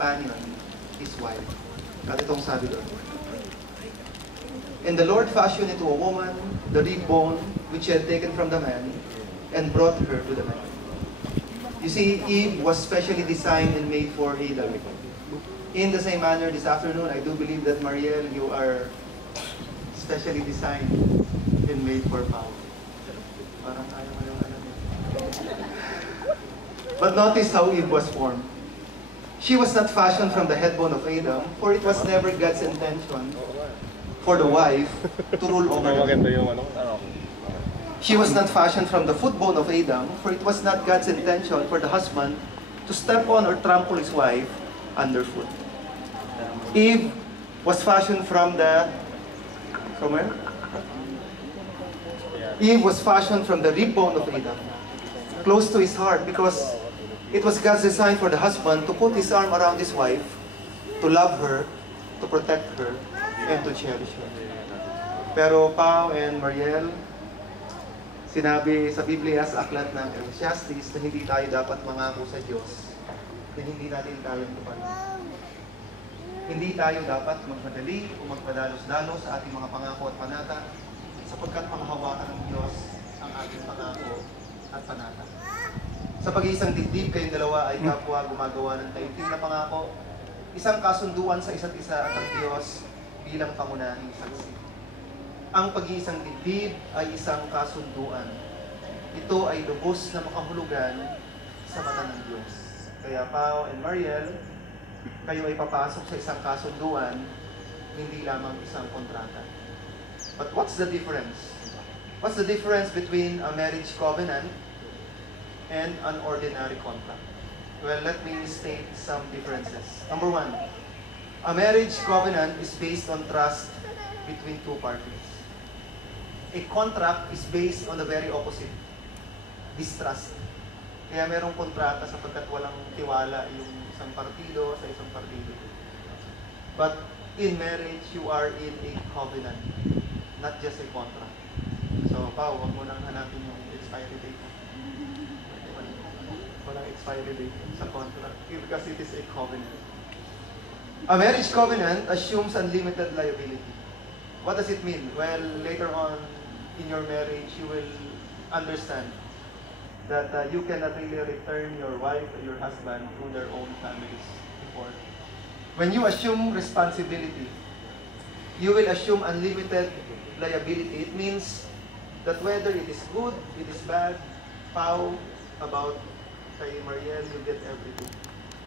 companion, his wife. At itong sabi doon. And the Lord fashioned into a woman the rib bone which he had taken from the man, and brought her to the man. You see, Eve was specially designed and made for Adam. In the same manner, this afternoon, I do believe that, Mariel, you are specially designed and made for Pao. Parang ayaw mo yung alam. But notice how Eve was formed. She was not fashioned from the head bone of Adam, for it was never God's intention for the wife to rule over the man. She was not fashioned from the foot bone of Adam, for it was not God's intention for the husband to step on or trample his wife underfoot. Eve was fashioned from where? Eve was fashioned from the rib bone of Adam, close to his heart, because it was God's design for the husband to put his arm around his wife, to love her, to protect her, and to cherish her. Pero Pao and Mariel, sinabi sa Biblia sa aklat ng Ecclesiastes na hindi tayo dapat mangako sa Diyos na hindi natin kayang tuparin. Hindi tayo dapat magmadali o magpadalos-dalos sa ating mga pangako at panata, sapagkat makahawakan ng Diyos ang ating pangako at panata. Sa pag-iisang dibdib, kayong dalawa ay kapwa gumagawa ng taimtim na pangako, isang kasunduan sa isa't isa at ang Diyos bilang pangunahing saksi. Ang pag-iisang dibdib ay isang kasunduan. Ito ay lubos na makahulugan sa mata ng Diyos. Kaya Pao and Mariel, kayo ay papasok sa isang kasunduan, hindi lamang isang kontrata. But what's the difference? What's the difference between a marriage covenant and an ordinary contract? Well, let me state some differences. Number one, a marriage covenant is based on trust between two parties. A contract is based on the very opposite, distrust. Kaya merong kontrata sapagkat walang tiwala yung isang partido sa isang partido. But in marriage, you are in a covenant, not just a contract. So, Pao, huwag mo nang hanapin yung expiry date. Walang expiry date sa contract because it is a covenant. A marriage covenant assumes unlimited liability. What does it mean? Well, later on in your marriage, you will understand that you cannot really return your wife or your husband to their own families before. When you assume responsibility, you will assume unlimited liability. It means that whether it is good, it is bad, Pao, about kay Mariel, you get everything.